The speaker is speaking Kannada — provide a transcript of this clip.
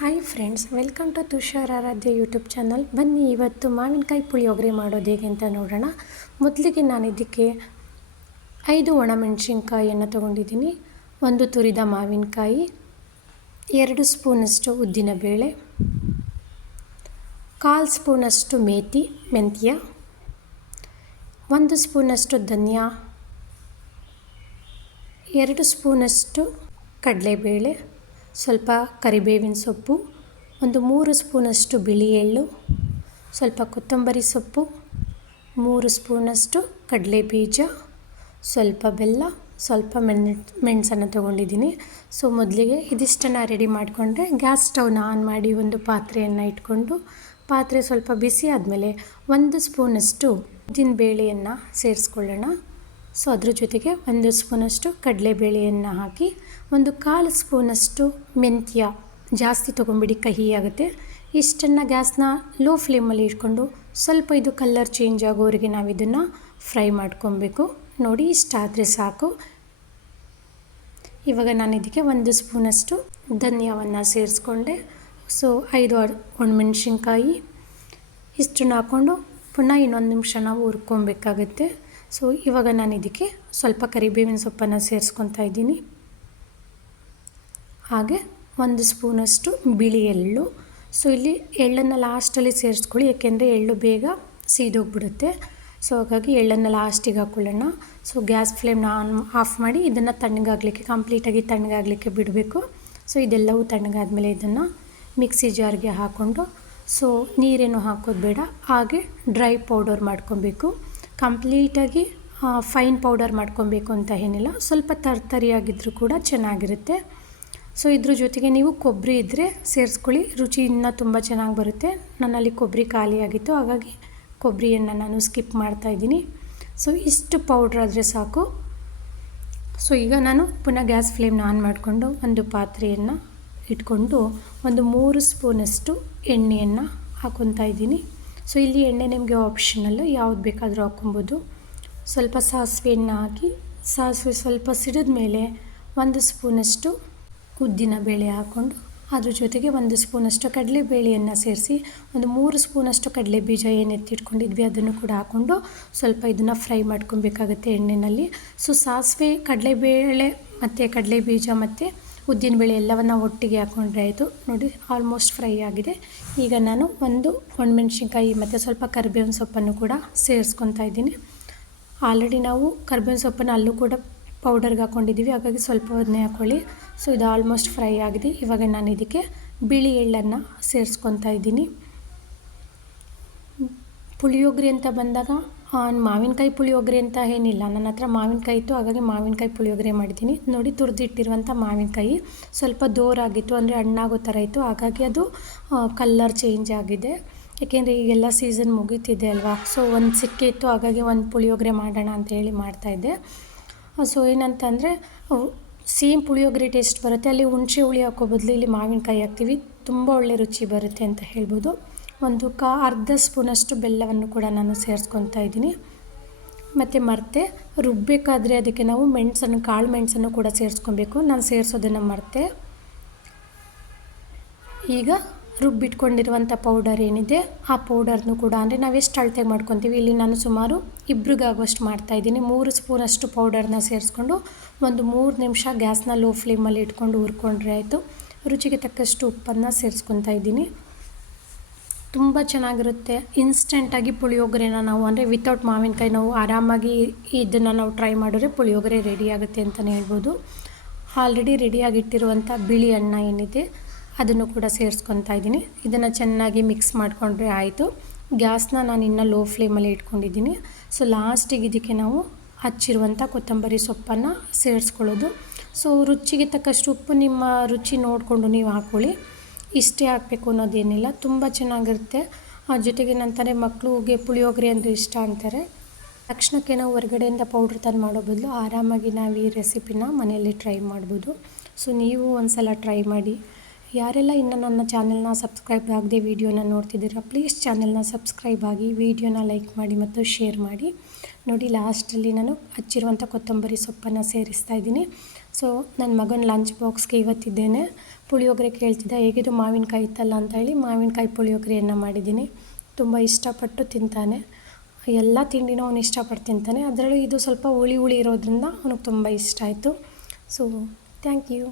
Hi friends welcome to Tushar Aradhya YouTube channel ಬನ್ನಿ, ಇವತ್ತು ಮಾವಿನಕಾಯಿ ಪುಳಿಯೋಗರೆ ಮಾಡೋದು ಹೇಗೆ ಅಂತ ನೋಡೋಣ. ಮೊದಲಿಗೆ ನಾನು ಇದಕ್ಕೆ ಐದು ಒಣಮೆಣಸಿನ್ಕಾಯಿಯನ್ನು ತೊಗೊಂಡಿದ್ದೀನಿ. ಒಂದು ತುರಿದ ಮಾವಿನಕಾಯಿ, ಎರಡು ಸ್ಪೂನಷ್ಟು ಉದ್ದಿನಬೇಳೆ ಕಾಲು ಸ್ಪೂನಷ್ಟು ಮೇತಿ, ಮೆಂತ್ಯ, ಒಂದು ಸ್ಪೂನಷ್ಟು ಧನಿಯಾ, ಎರಡು ಸ್ಪೂನಷ್ಟು ಕಡಲೆಬೇಳೆ ಸ್ವಲ್ಪ ಕರಿಬೇವಿನ ಸೊಪ್ಪು, ಒಂದು ಮೂರು ಸ್ಪೂನಷ್ಟು ಬಿಳಿ ಎಳ್ಳು, ಸ್ವಲ್ಪ ಕೊತ್ತಂಬರಿ ಸೊಪ್ಪು, ಮೂರು ಸ್ಪೂನಷ್ಟು ಕಡಲೆ ಬೀಜ ಸ್ವಲ್ಪ ಬೆಲ್ಲ, ಸ್ವಲ್ಪ ಮೆಣ್, ಮೆಣಸನ್ನು ತೊಗೊಂಡಿದ್ದೀನಿ. ಸೊ, ಮೊದಲಿಗೆ ಇದಿಷ್ಟನ್ನು ರೆಡಿ ಮಾಡಿಕೊಂಡ್ರೆ ಗ್ಯಾಸ್ ಸ್ಟವ್ನ ಆನ್ ಮಾಡಿ ಒಂದು ಪಾತ್ರೆಯನ್ನು ಇಟ್ಕೊಂಡು, ಪಾತ್ರೆ ಸ್ವಲ್ಪ ಬಿಸಿ ಆದಮೇಲೆ ಒಂದು ಸ್ಪೂನಷ್ಟು ಉದ್ದಿನ ಬೇಳೆಯನ್ನು ಸೇರಿಸ್ಕೊಳ್ಳೋಣ. ಸೊ ಅದ್ರ ಜೊತೆಗೆ ಒಂದು ಸ್ಪೂನಷ್ಟು ಕಡಲೆಬೇಳೆಯನ್ನು ಹಾಕಿ, ಒಂದು ಕಾಲು ಸ್ಪೂನಷ್ಟು ಮೆಂತ್ಯ ಜಾಸ್ತಿ ತೊಗೊಂಬಿಡಿ, ಕಹಿ ಆಗುತ್ತೆ. ಇಷ್ಟನ್ನು ಗ್ಯಾಸ್ನ ಲೋ ಫ್ಲೇಮಲ್ಲಿ ಇಟ್ಕೊಂಡು ಸ್ವಲ್ಪ ಇದು ಕಲರ್ ಚೇಂಜ್ ಆಗೋವರೆಗೆ ನಾವು ಇದನ್ನು ಫ್ರೈ ಮಾಡ್ಕೊಬೇಕು. ನೋಡಿ, ಇಷ್ಟಾದರೆ ಸಾಕು. ಇವಾಗ ನಾನು ಇದಕ್ಕೆ ಒಂದು ಸ್ಪೂನಷ್ಟು ಧನ್ಯವನ್ನು ಸೇರಿಸ್ಕೊಂಡೆ. ಸೊ, ಐದು ಒಣಮೆಣ್ಸಿನ್ಕಾಯಿ ಇಷ್ಟನ್ನು ಹಾಕ್ಕೊಂಡು ಪುನಃ ಇನ್ನೊಂದು ನಿಮಿಷ ನಾವು ಹುರ್ಕೊಬೇಕಾಗತ್ತೆ. ಸೊ ಇವಾಗ ನಾನು ಇದಕ್ಕೆ ಸ್ವಲ್ಪ ಕರಿಬೇವಿನ ಸೊಪ್ಪನ್ನು ಸೇರಿಸ್ಕೊತಾ ಇದ್ದೀನಿ. ಹಾಗೆ ಒಂದು ಸ್ಪೂನಷ್ಟು ಬಿಳಿ ಎಳ್ಳು. ಸೊ ಇಲ್ಲಿ ಎಳ್ಳನ್ನು ಲಾಸ್ಟಲ್ಲಿ ಸೇರಿಸ್ಕೊಳ್ಳಿ ಏಕೆಂದರೆ ಎಳ್ಳು ಬೇಗ ಸೀದೋಗ್ಬಿಡುತ್ತೆ. ಸೊ ಹಾಗಾಗಿ ಎಳ್ಳನ್ನು ಲಾಸ್ಟಿಗೆ ಹಾಕ್ಕೊಳ್ಳೋಣ ಸೊ ಗ್ಯಾಸ್ ಫ್ಲೇಮ್ನ ಆನ್, ಆಫ್ ಮಾಡಿ ಇದನ್ನು ತಣ್ಣಗಾಗಲಿಕ್ಕೆ ಕಂಪ್ಲೀಟಾಗಿ ತಣ್ಣಗಾಗಲಿಕ್ಕೆ ಬಿಡಬೇಕು. ಸೊ ಇದೆಲ್ಲವೂ ತಣ್ಣಗಾದ್ಮೇಲೆ ಇದನ್ನು ಮಿಕ್ಸಿ ಜಾರ್ಗೆ ಹಾಕ್ಕೊಂಡು ಸೊ ನೀರೇನು ಹಾಕೋದು ಬೇಡ, ಹಾಗೆ ಡ್ರೈ ಪೌಡರ್ ಮಾಡ್ಕೊಬೇಕು. ಕಂಪ್ಲೀಟಾಗಿ ಫೈನ್ ಪೌಡರ್ ಮಾಡ್ಕೊಬೇಕು ಅಂತ ಏನಿಲ್ಲ. ಸ್ವಲ್ಪ ತರ್ತರಿಯಾಗಿದ್ದರೂ ಕೂಡ ಚೆನ್ನಾಗಿರುತ್ತೆ. ಸೊ, ಇದ್ರ ಜೊತೆಗೆ ನೀವು ಕೊಬ್ಬರಿ ಇದ್ದರೆ ಸೇರಿಸ್ಕೊಳ್ಳಿ. ರುಚಿ ಇನ್ನೂ ತುಂಬ ಚೆನ್ನಾಗಿ ಬರುತ್ತೆ. ನನ್ನಲ್ಲಿ ಕೊಬ್ಬರಿ ಖಾಲಿಯಾಗಿತ್ತು ಹಾಗಾಗಿ ಕೊಬ್ಬರಿಯನ್ನು ನಾನು ಸ್ಕಿಪ್ ಮಾಡ್ತಾಯಿದ್ದೀನಿ ಸೊ, ಇಷ್ಟು ಪೌಡ್ರ್ ಆದರೆ ಸಾಕು. ಸೊ, ಈಗ ನಾನು ಪುನಃ ಗ್ಯಾಸ್ ಫ್ಲೇಮ್ನ ಆನ್ ಮಾಡಿಕೊಂಡು ಒಂದು ಪಾತ್ರೆಯನ್ನು ಇಟ್ಕೊಂಡು ಒಂದು ಮೂರು ಸ್ಪೂನಷ್ಟು ಎಣ್ಣೆಯನ್ನು ಹಾಕೊತಾ ಇದ್ದೀನಿ. ಸೊ ಇಲ್ಲಿ ಎಣ್ಣೆ ನಿಮಗೆ ಆಪ್ಷನಲ್ಲು ಯಾವ್ದು ಬೇಕಾದರೂ ಹಾಕ್ಕೊಬೋದು. ಸ್ವಲ್ಪ ಸಾಸಿವೆಯನ್ನು ಹಾಕಿ, ಸಾಸಿವೆ ಸ್ವಲ್ಪ ಸಿಡಿದ ಮೇಲೆ ಒಂದು ಸ್ಪೂನಷ್ಟು ಉದ್ದಿನ ಬೇಳೆ ಹಾಕ್ಕೊಂಡು, ಅದ್ರ ಜೊತೆಗೆ ಒಂದು ಸ್ಪೂನಷ್ಟು ಕಡಲೆಬೇಳೆಯನ್ನು ಸೇರಿಸಿ, ಒಂದು ಮೂರು ಸ್ಪೂನಷ್ಟು ಕಡಲೆ ಬೀಜ ಏನು ಎತ್ತಿಟ್ಕೊಂಡಿದ್ವಿ ಅದನ್ನು ಕೂಡ ಹಾಕ್ಕೊಂಡು ಸ್ವಲ್ಪ ಇದನ್ನು ಫ್ರೈ ಮಾಡ್ಕೊಬೇಕಾಗುತ್ತೆ ಎಣ್ಣೆಯಲ್ಲಿ ಸೊ ಸಾಸಿವೆ, ಕಡಲೆಬೇಳೆ ಮತ್ತು ಕಡಲೆ ಬೀಜ ಮತ್ತು ಉದ್ದಿನಬೇಳೆ ಎಲ್ಲವನ್ನು ಒಟ್ಟಿಗೆ ಹಾಕ್ಕೊಂಡ್ರೆ ಆಯಿತು. ನೋಡಿ ಆಲ್ಮೋಸ್ಟ್ ಫ್ರೈ ಆಗಿದೆ. ಈಗ ನಾನು ಒಂದು ಒಣಮೆಣ್ಸಿನ್ಕಾಯಿ ಮತ್ತು ಸ್ವಲ್ಪ ಕರಿಬೇವಿನ ಸೊಪ್ಪನ್ನು ಕೂಡ ಸೇರಿಸ್ಕೊತಾ ಇದ್ದೀನಿ. ಆಲ್ರೆಡಿ ನಾವು ಕರಿಬೇವಿನ ಸೊಪ್ಪನ್ನು ಅಲ್ಲೂ ಕೂಡ ಪೌಡರ್ಗೆ ಹಾಕ್ಕೊಂಡಿದ್ದೀವಿ ಹಾಗಾಗಿ ಸ್ವಲ್ಪ ಅದನ್ನೇ ಹಾಕ್ಕೊಳ್ಳಿ ಸೊ ಇದು ಆಲ್ಮೋಸ್ಟ್ ಫ್ರೈ ಆಗಿದೆ. ಇವಾಗ ನಾನು ಇದಕ್ಕೆ ಬಿಳಿ ಎಳ್ಳನ್ನು ಸೇರಿಸ್ಕೊತಾ ಇದ್ದೀನಿ. ಪುಳಿಯೋಗರೆ ಅಂತ ಬಂದಾಗ ಮಾವಿನಕಾಯಿ ಪುಳಿಯೋಗರೆ ಅಂತ ಏನಿಲ್ಲ. ನನ್ನ ಹತ್ರ ಮಾವಿನಕಾಯಿ ಇತ್ತು, ಹಾಗಾಗಿ ಮಾವಿನಕಾಯಿ ಪುಳಿಯೋಗರೆ ಮಾಡಿದ್ದೀನಿ. ನೋಡಿ ತುರಿದಿಟ್ಟಿರುವಂಥ ಮಾವಿನಕಾಯಿ. ಸ್ವಲ್ಪ ದೋರಾಗಿತ್ತು, ಅಂದರೆ ಹಣ್ಣಾಗೋ ಥರ ಇತ್ತು. ಹಾಗಾಗಿ ಅದು ಕಲ್ಲರ್ ಚೇಂಜ್ ಆಗಿದೆ. ಏಕೆಂದರೆ ಈಗೆಲ್ಲ ಸೀಸನ್ ಮುಗೀತಿದೆ ಅಲ್ವಾ? ಸೊ ಒಂದು ಸಿಕ್ಕಿ ಇತ್ತು, ಹಾಗಾಗಿ ಒಂದು ಪುಳಿಯೋಗರೆ ಮಾಡೋಣ ಅಂತ ಹೇಳಿ ಮಾಡ್ತಾಯಿದ್ದೆ ಸೊ ಏನಂತಂದರೆ ಸೇಮ್ ಪುಳಿಯೋಗರೆ ಟೇಸ್ಟ್ ಬರುತ್ತೆ. ಅಲ್ಲಿ ಹುಣಸೆ ಹುಳಿ ಹಾಕೋ ಬದಲು ಇಲ್ಲಿ ಮಾವಿನಕಾಯಿ ಹಾಕ್ತೀವಿ. ತುಂಬ ಒಳ್ಳೆ ರುಚಿ ಬರುತ್ತೆ ಅಂತ ಹೇಳ್ಬೋದು. ಒಂದು ಕಾ, ಅರ್ಧ ಸ್ಪೂನಷ್ಟು ಬೆಲ್ಲವನ್ನು ಕೂಡ ನಾನು ಸೇರಿಸ್ಕೊತಾ ಇದ್ದೀನಿ. ಮತ್ತು ಮರ್ತೆ ರುಬ್ಬಬೇಕಾದ್ರೆ ಅದಕ್ಕೆ ನಾವು ಮೆಣಸನ್ನು, ಕಾಳು ಮೆಣಸನ್ನು ಕೂಡ ಸೇರಿಸ್ಕೊಬೇಕು. ನಾನು ಸೇರಿಸೋದನ್ನು ಮರ್ತೆ. ಈಗ ರುಬ್ಬಿಟ್ಕೊಂಡಿರುವಂಥ ಪೌಡರ್ ಏನಿದೆ, ಆ ಪೌಡರ್ನು ಕೂಡ ಅಂದರೆ ನಾವು ಎಷ್ಟು ಅಳತೆಗೆ ಮಾಡ್ಕೊತೀವಿ? ಇಲ್ಲಿ ನಾನು ಸುಮಾರು ಇಬ್ರಿಗಾಗುವಷ್ಟು ಮಾಡ್ತಾಯಿದ್ದೀನಿ ಮೂರು ಸ್ಪೂನಷ್ಟು ಪೌಡರ್ನ ಸೇರಿಸ್ಕೊಂಡು ಒಂದು ಮೂರು ನಿಮಿಷ ಗ್ಯಾಸ್ನ ಲೋ ಫ್ಲೇಮಲ್ಲಿ ಇಟ್ಕೊಂಡು ಹುರ್ಕೊಂಡ್ರೆ ಆಯಿತು. ರುಚಿಗೆ ತಕ್ಕಷ್ಟು ಉಪ್ಪನ್ನು ಸೇರಿಸ್ಕೊತಾ ಇದ್ದೀನಿ. ತುಂಬ ಚೆನ್ನಾಗಿರುತ್ತೆ. ಇನ್ಸ್ಟೆಂಟಾಗಿ ಪುಳಿಯೋಗರೆನ ನಾವು, ಅಂದರೆ ವಿತೌಟ್ ಮಾವಿನಕಾಯಿ ನಾವು ಆರಾಮಾಗಿ ಇದನ್ನು ನಾವು ಟ್ರೈ ಮಾಡಿದ್ರೆ ಪುಳಿಯೋಗರೆ ರೆಡಿ ಆಗುತ್ತೆ ಅಂತಲೇ ಹೇಳ್ಬೋದು. ಆಲ್ರೆಡಿ ರೆಡಿಯಾಗಿಟ್ಟಿರುವಂಥ ಬಿಳಿ ಅನ್ನ ಏನಿದೆ, ಅದನ್ನು ಕೂಡ ಸೇರಿಸ್ಕೊತಾ ಇದ್ದೀನಿ. ಇದನ್ನು ಚೆನ್ನಾಗಿ ಮಿಕ್ಸ್ ಮಾಡಿಕೊಂಡ್ರೆ ಆಯಿತು. ಗ್ಯಾಸ್ನ ನಾನು ಇನ್ನೂ ಲೋ ಫ್ಲೇಮಲ್ಲಿ ಇಟ್ಕೊಂಡಿದ್ದೀನಿ. ಸೊ ಲಾಸ್ಟಿಗೆ ಇದಕ್ಕೆ ನಾವು ಹಚ್ಚಿರುವಂಥ ಕೊತ್ತಂಬರಿ ಸೊಪ್ಪನ್ನು ಸೇರಿಸ್ಕೊಳ್ಳೋದು. ಸೊ ರುಚಿಗೆ ತಕ್ಕಷ್ಟು ಉಪ್ಪು, ನಿಮ್ಮ ರುಚಿ ನೋಡಿಕೊಂಡು ನೀವು ಹಾಕ್ಕೊಳ್ಳಿ ಇಷ್ಟೇ ಹಾಕಬೇಕು ಅನ್ನೋದೇನಿಲ್ಲ. ತುಂಬ ಚೆನ್ನಾಗಿರುತ್ತೆ. ಜೊತೆಗೆ ನಂತರ ಮಕ್ಕಳಿಗೆ ಪುಳಿಯೋಗರೆ ಅಂದರೆ ಇಷ್ಟ ಅಂತಾರೆ. ತಕ್ಷಣಕ್ಕೆ ನಾವು ಹೊರಗಡೆಯಿಂದ ಪೌಡ್ರ್ ತಂದು ಮಾಡೋ ಬದಲು ಆರಾಮಾಗಿ ನಾವು ಈ ರೆಸಿಪಿನ ಮನೆಯಲ್ಲಿ ಟ್ರೈ ಮಾಡ್ಬೋದು. ಸೊ, ನೀವು ಒಂದು ಸಲ ಟ್ರೈ ಮಾಡಿ. ಯಾರೆಲ್ಲ ಇನ್ನು ನನ್ನ ಚಾನೆಲ್ನ ಸಬ್ಸ್ಕ್ರೈಬ್ ಆಗದೆ ವೀಡಿಯೋನ ನೋಡ್ತಿದ್ದೀರಾ ಪ್ಲೀಸ್ ಚಾನೆಲ್ನ ಸಬ್ಸ್ಕ್ರೈಬ್ ಆಗಿ ವೀಡಿಯೋನ ಲೈಕ್ ಮಾಡಿ ಮತ್ತು ಶೇರ್ ಮಾಡಿ. ನೋಡಿ ಲಾಸ್ಟಲ್ಲಿ ನಾನು ಹಚ್ಚಿರುವಂಥ ಕೊತ್ತಂಬರಿ ಸೊಪ್ಪನ್ನು ಸೇರಿಸ್ತಾ ಇದ್ದೀನಿ. ಸೊ ನನ್ನ ಮಗನ ಲಂಚ್ ಬಾಕ್ಸ್ಗೆ ಇವತ್ತಿದ್ದೇನೆ. ಪುಳಿಯೋಗರೆ ಕೇಳ್ತಿದ್ದ, ಹೇಗಿದು ಮಾವಿನಕಾಯಿ ಇತ್ತಲ್ಲ ಅಂತ ಹೇಳಿ ಮಾವಿನಕಾಯಿ ಪುಳಿಯೋಗರೆಯನ್ನು ಮಾಡಿದ್ದೀನಿ. ತುಂಬ ಇಷ್ಟಪಟ್ಟು ತಿಂತಾನೆ. ಎಲ್ಲ ತಿಂಡಿನೂ ಅವನು ಇಷ್ಟಪಟ್ಟು ತಿಂತಾನೆ. ಅದರಲ್ಲೂ ಇದು ಸ್ವಲ್ಪ ಹುಳಿ ಹುಳಿ ಇರೋದ್ರಿಂದ ಅವನಿಗೆ ತುಂಬ ಇಷ್ಟ ಆಯಿತು. So thank you